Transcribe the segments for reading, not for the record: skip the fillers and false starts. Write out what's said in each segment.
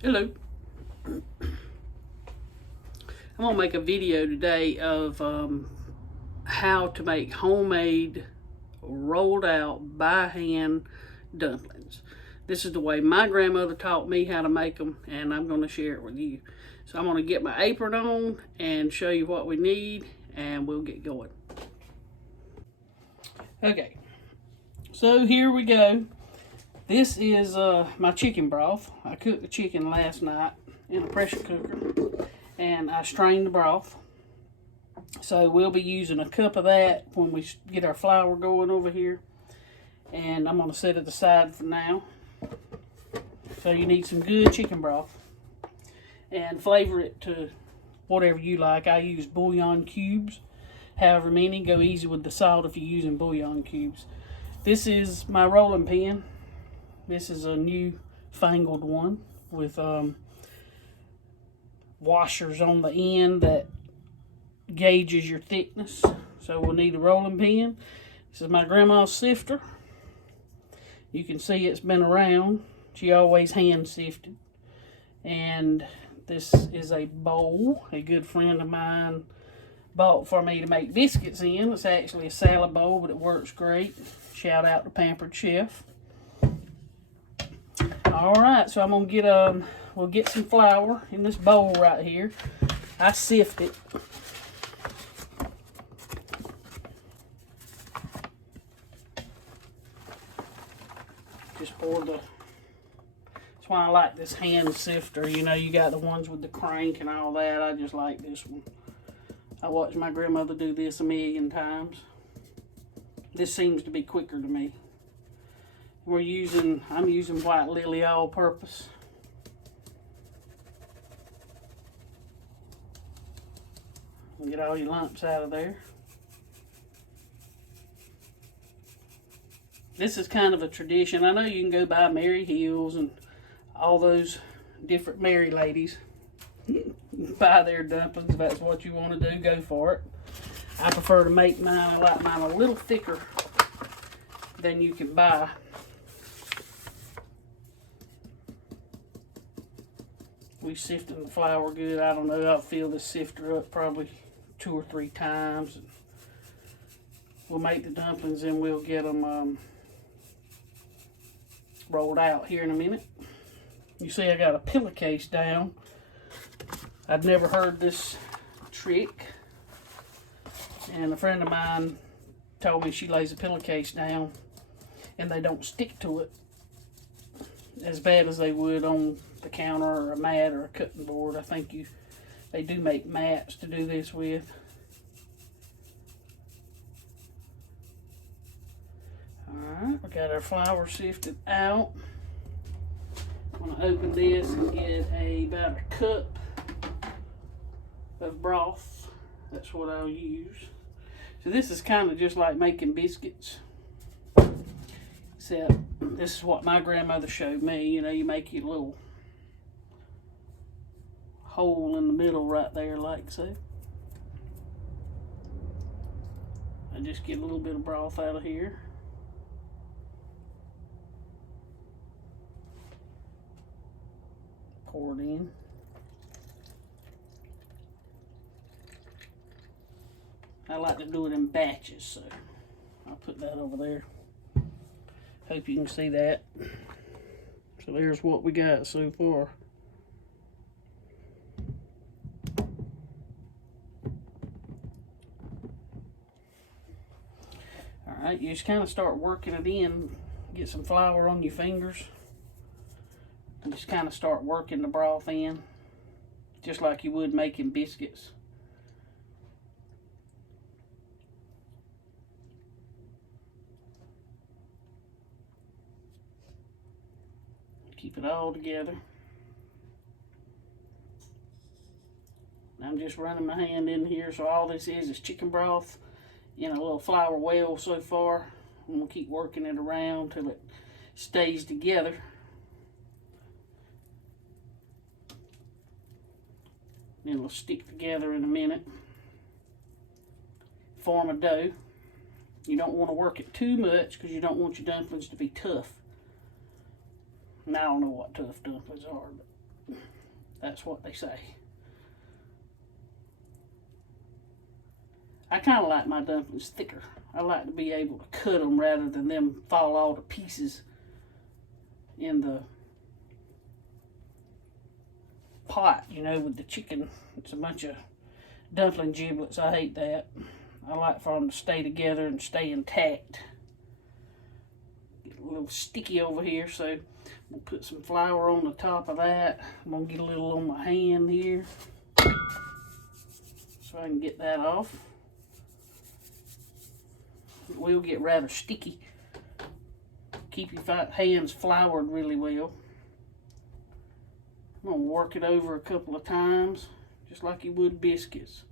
Hello. I'm going to make a video today of how to make homemade, rolled out by hand dumplings. This is the way my grandmother taught me how to make them, and I'm going to share it with you. So I'm going to get my apron on and show you what we need, and we'll get going. Okay, so here we go. This is my chicken broth. I cooked the chicken last night in a pressure cooker, and I strained the broth. So we'll be using a cup of that when we get our flour going over here. And I'm going to set it aside for now. So you need some good chicken broth. And flavor it to whatever you like. I use bouillon cubes. However many, go easy with the salt if you're using bouillon cubes. This is my rolling pin. This is a new fangled one with washers on the end that gauges your thickness. So we'll need a rolling pin. This is my grandma's sifter. You can see it's been around. She always hand sifted. And this is a bowl a good friend of mine bought for me to make biscuits in. It's actually a salad bowl, but it works great. Shout out to Pampered Chef. Alright, so I'm going to get, we'll get some flour in this bowl right here. I sift it. Just pour the, that's why I like this hand sifter. You know, you got the ones with the crank and all that. I just like this one. I watched my grandmother do this a million times. This seems to be quicker to me. I'm using white lily all-purpose. Get all your lumps out of there. This is kind of a tradition. I know you can go buy Mary Hills and all those different Mary ladies. Buy their dumplings. If that's what you want to do, go for it. I prefer to make mine. I like mine a little thicker than you can buy. We sifted the flour good. I don't know. I'll fill this sifter up probably 2 or 3 times. We'll make the dumplings and we'll get them rolled out here in a minute. You see I got a pillowcase down. I'd never heard this trick. And a friend of mine told me she lays a pillowcase down and they don't stick to it as bad as they would on the counter or a mat or a cutting board. I think they do make mats to do this with. Alright, we got our flour sifted out. I'm going to open this and get about a cup of broth. That's what I'll use. So this is kind of just like making biscuits. Except this is what my grandmother showed me. You know, you make your little hole in the middle right there like so. I just get a little bit of broth out of here. Pour it in. I like to do it in batches, so I'll put that over there. Hope you can see that. So there's what we got so far. Alright, you just kind of start working it in. Get some flour on your fingers. And just kind of start working the broth in. Just like you would making biscuits. Keep it all together. I'm just running my hand in here, so all this is chicken broth in a little flour well so far. I'm going to keep working it around till it stays together. Then it'll stick together in a minute. Form a dough. You don't want to work it too much because you don't want your dumplings to be tough. And I don't know what tough dumplings are, but That's what they say. I kind of like my dumplings thicker. I like to be able to cut them rather than them fall all to pieces in the pot, you know, with the chicken. It's a bunch of dumpling giblets. I hate that. I like for them to stay together and stay intact. Get a little sticky over here, so we'll put some flour on the top of that. I'm going to get a little on my hand here so I can get that off. It will get rather sticky. Keep your hands floured really well. I'm going to work it over a couple of times, just like you would biscuits.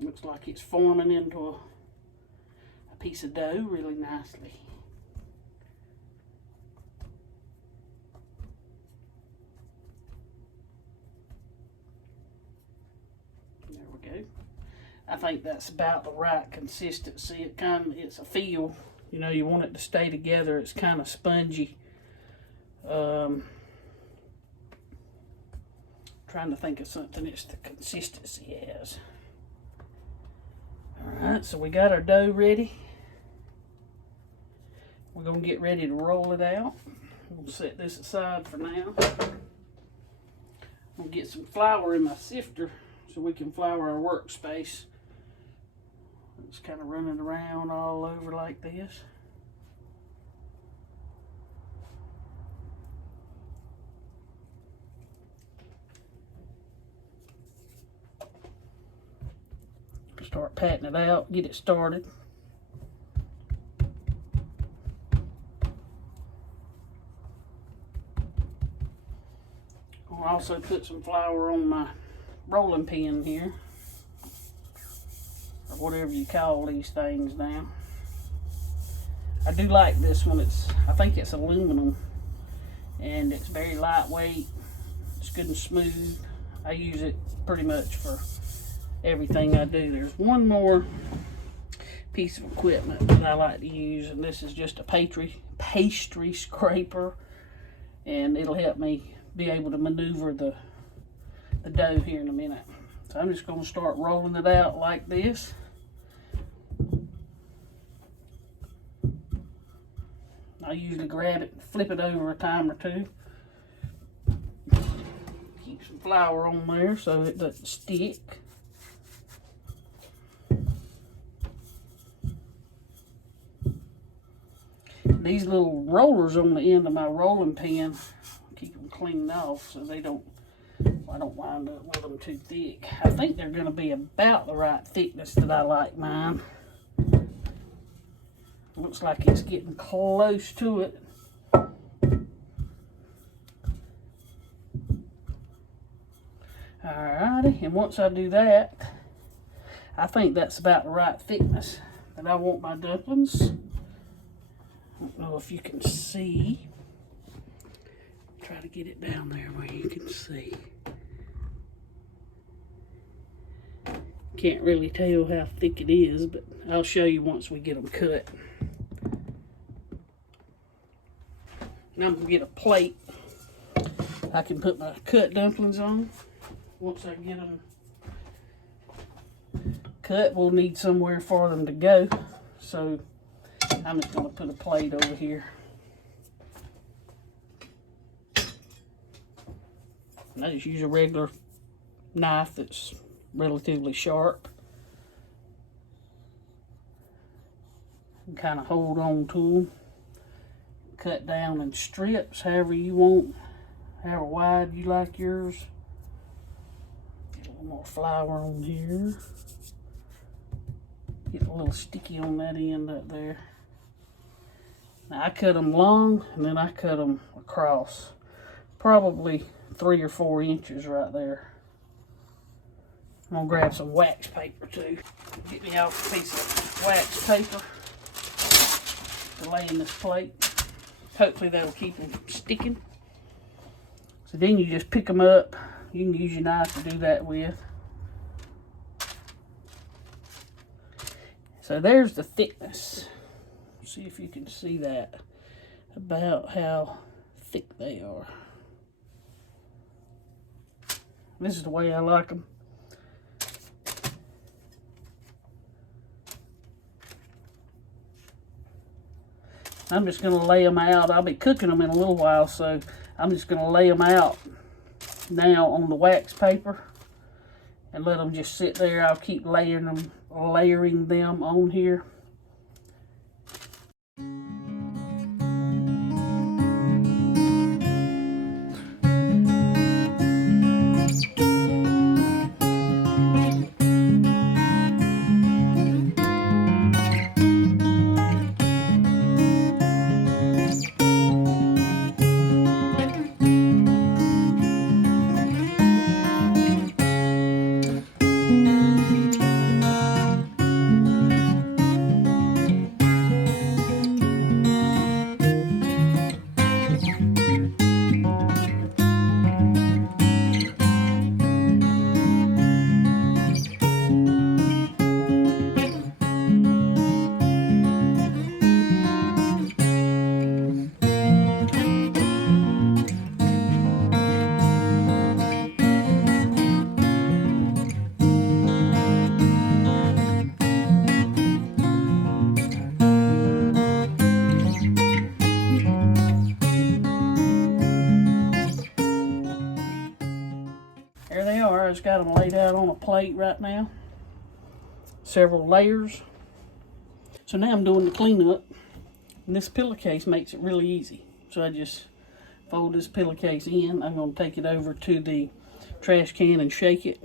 Looks like it's forming into a piece of dough really nicely. There we go. I think that's about the right consistency. It's a feel. You know, you want it to stay together. It's kind of spongy. Trying to think of something it's the consistency as. Alright, so we got our dough ready. We're going to get ready to roll it out. We'll set this aside for now. I'll get some flour in my sifter so we can flour our workspace. It's kind of running around all over like this. Start patting it out, get it started. I'll also put some flour on my rolling pin here, or whatever you call these things now. I do like this one. I think it's aluminum, and it's very lightweight. It's good and smooth. I use it pretty much for everything I do. There's one more piece of equipment that I like to use, and this is just a pastry scraper, and it'll help me be able to maneuver the dough here in a minute. So I'm just going to start rolling it out like this. I usually grab it and flip it over a time or two. Keep some flour on there so it doesn't stick. These little rollers on the end of my rolling pin, keep them cleaned off so I don't wind up with them too thick. I think they're going to be about the right thickness that I like mine. Looks like it's getting close to it. Alrighty, and once I do that, I think that's about the right thickness that I want my dumplings. I don't know if you can see. Try to get it down there where you can see. Can't really tell how thick it is, but I'll show you once we get them cut. Now I'm going to get a plate I can put my cut dumplings on. Once I get them cut, we'll need somewhere for them to go. So I'm just going to put a plate over here. I just use a regular knife that's relatively sharp. And kind of hold on to them. Cut down in strips, however you want, however wide you like yours. Get a little more flour on here. Get a little sticky on that end up there. Now I cut them long, and then I cut them across. Probably 3 or 4 inches right there. I'm gonna grab some wax paper too. Get me out a piece of wax paper to lay in this plate. Hopefully that'll keep them from sticking. So then you just pick them up. You can use your knife to do that with. So there's the thickness. See if you can see that, about how thick they are. This is the way I like them. I'm just going to lay them out. I'll be cooking them in a little while, so I'm just going to lay them out now on the wax paper and let them just sit there. I'll keep layering them on here. There they are. I just got them laid out on a plate right now. Several layers. So now I'm doing the cleanup. And this pillowcase makes it really easy. So I just fold this pillowcase in. I'm going to take it over to the trash can and shake it.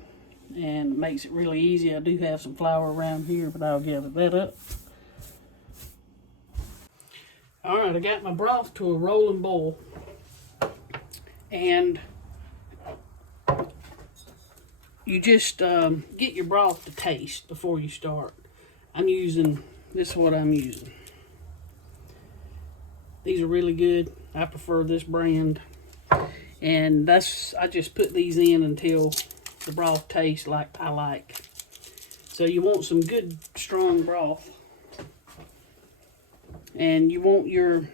And it makes it really easy. I do have some flour around here, but I'll gather that up. Alright, I got my broth to a rolling boil. And you just get your broth to taste before you start. This is what I'm using. These are really good. I prefer this brand. And I just put these in until the broth tastes like I like. So you want some good, strong broth. And you want your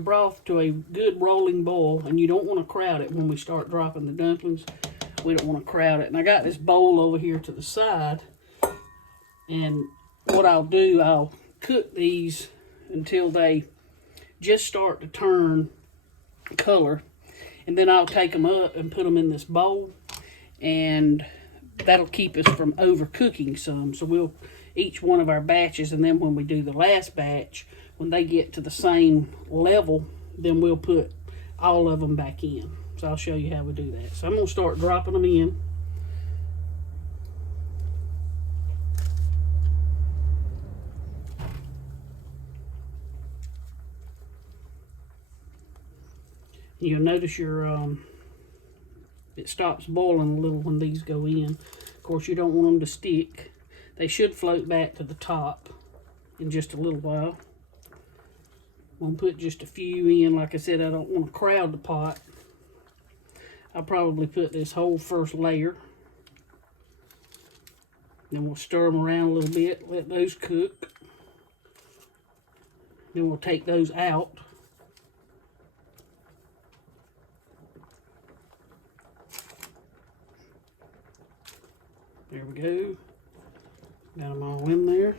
broth to a good rolling boil, and you don't want to crowd it when we start dropping the dumplings. We don't want to crowd it. And I got this bowl over here to the side, and what I'll do, I'll cook these until they just start to turn color, and then I'll take them up and put them in this bowl, and that'll keep us from overcooking some. So we'll each one of our batches, and then when we do the last batch, when they get to the same level, then we'll put all of them back in. So I'll show you how we do that. So I'm going to start dropping them in. You'll notice it stops boiling a little when these go in. Of course, you don't want them to stick. They should float back to the top in just a little while. I'm going to put just a few in. Like I said, I don't want to crowd the pot. I'll probably put this whole first layer. Then we'll stir them around a little bit, let those cook. Then we'll take those out. There we go. Got them all in there.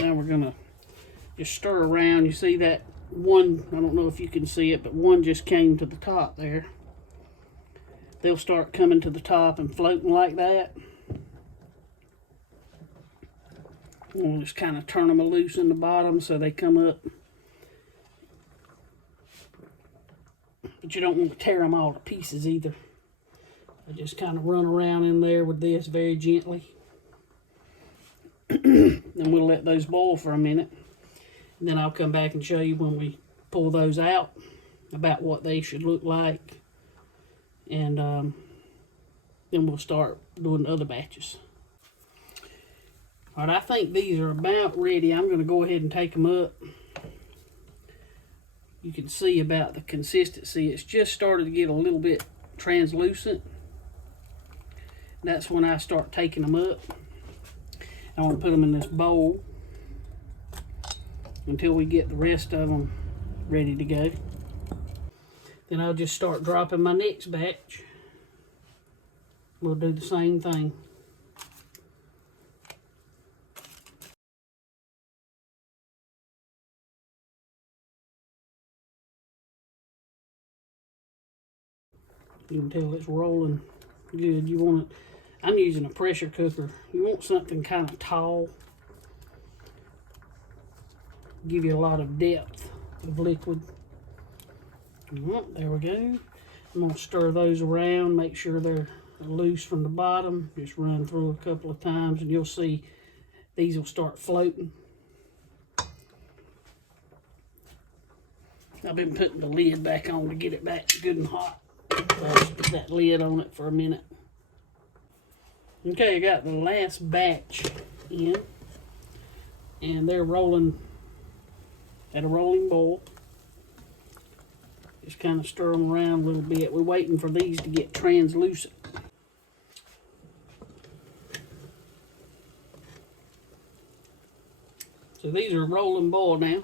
Now we're going to just stir around. You see that one, I don't know if you can see it, but one just came to the top there. They'll start coming to the top and floating like that. We'll just kind of turn them loose in the bottom so they come up. But you don't want to tear them all to pieces either. I just kind of run around in there with this very gently. Then we'll let those boil for a minute. And then I'll come back and show you when we pull those out about what they should look like. And then we'll start doing other batches. All right, I think these are about ready. I'm going to go ahead and take them up. You can see about the consistency. It's just started to get a little bit translucent. That's when I start taking them up. I want to put them in this bowl until we get the rest of them ready to go. Then I'll just start dropping my next batch. We'll do the same thing. You can tell it's rolling good. You want it, I'm using a pressure cooker. You want something kind of tall. Give you a lot of depth of liquid. There we go. I'm going to stir those around, make sure they're loose from the bottom. Just run through a couple of times and you'll see these will start floating. I've been putting the lid back on to get it back good and hot. So I'll just put that lid on it for a minute. Okay, I got the last batch in, and they're rolling at a rolling boil. Just kind of stir them around a little bit. We're waiting for these to get translucent. So these are rolling boil now,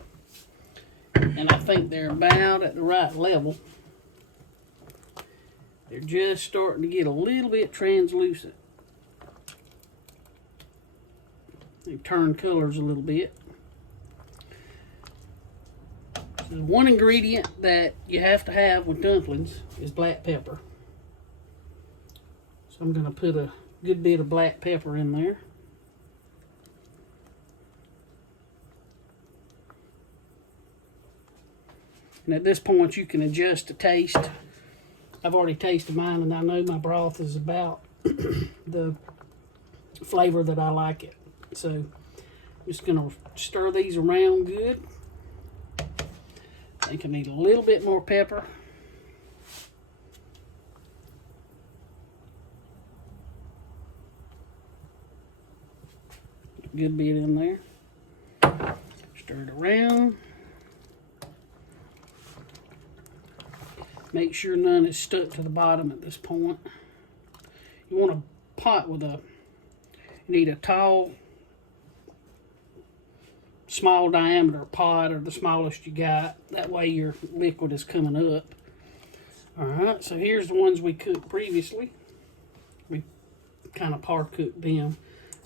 and I think they're about at the right level. They're just starting to get a little bit translucent. They turn colors a little bit. So one ingredient that you have to have with dumplings is black pepper. So I'm going to put a good bit of black pepper in there. And at this point you can adjust the taste. I've already tasted mine and I know my broth is about the flavor that I like it. So I'm just going to stir these around good. I think I need a little bit more pepper. A good bit in there. Stir it around. Make sure none is stuck to the bottom at this point. You want a pot with you need a tall, small diameter pot or the smallest you got. That way your liquid is coming up. Alright, so here's the ones we cooked previously. We kind of par cooked them.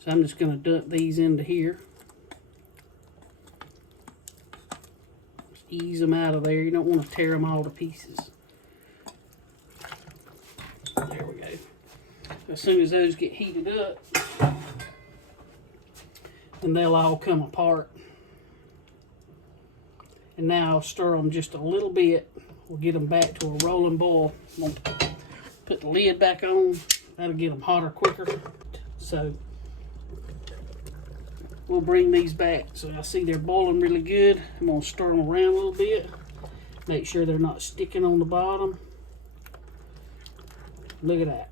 So I'm just going to dump these into here. Just ease them out of there. You don't want to tear them all to pieces. There we go. As soon as those get heated up, then they'll all come apart. And now I'll stir them just a little bit. We'll get them back to a rolling boil. We'll put the lid back on. That'll get them hotter quicker. So we'll bring these back. So I see they're boiling really good. I'm going to stir them around a little bit. Make sure they're not sticking on the bottom. Look at that.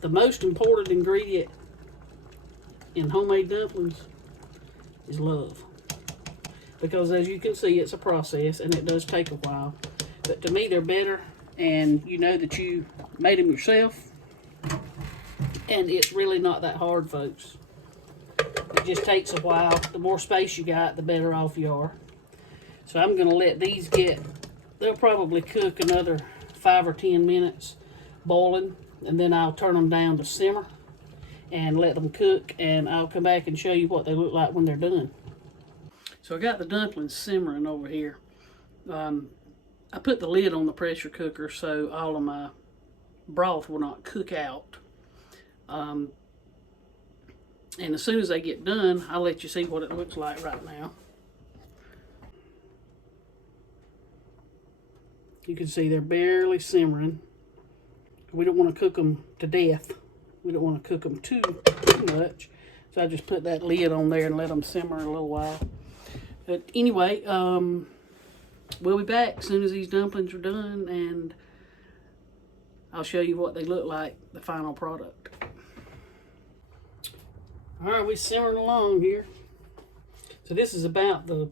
The most important ingredient in homemade dumplings is love. Because as you can see, it's a process and it does take a while. But to me, they're better, and you know that you made them yourself. And it's really not that hard, folks. It just takes a while. The more space you got, the better off you are. So I'm going to let these get, they'll probably cook another 5 or 10 minutes boiling, and then I'll turn them down to simmer and let them cook, and I'll come back and show you what they look like when they're done. So I got the dumplings simmering over here. I put the lid on the pressure cooker so all of my broth will not cook out. And as soon as they get done, I'll let you see what it looks like right now. You can see they're barely simmering. We don't want to cook them to death. We don't want to cook them too much. So I just put that lid on there and let them simmer a little while. But anyway, we'll be back as soon as these dumplings are done, and I'll show you what they look like, the final product. Alright, we're simmering along here. So this is about the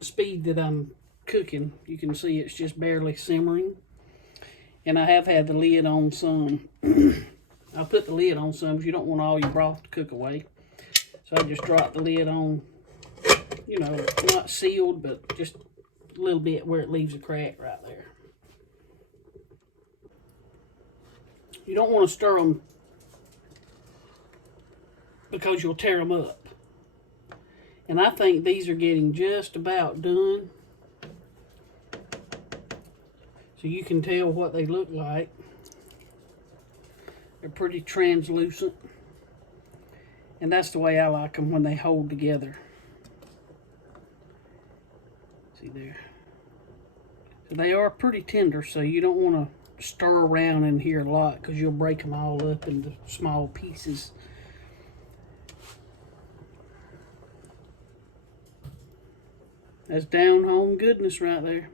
speed that I'm cooking. You can see it's just barely simmering. And I have had the lid on some. I'll put the lid on some because you don't want all your broth to cook away. So I just drop the lid on, you know, not sealed, but just a little bit where it leaves a crack right there. You don't want to stir them because you'll tear them up. And I think these are getting just about done. So you can tell what they look like. They're pretty translucent. And that's the way I like them when they hold together. See there. So they are pretty tender, so you don't want to stir around in here a lot because you'll break them all up into small pieces. That's down home goodness right there.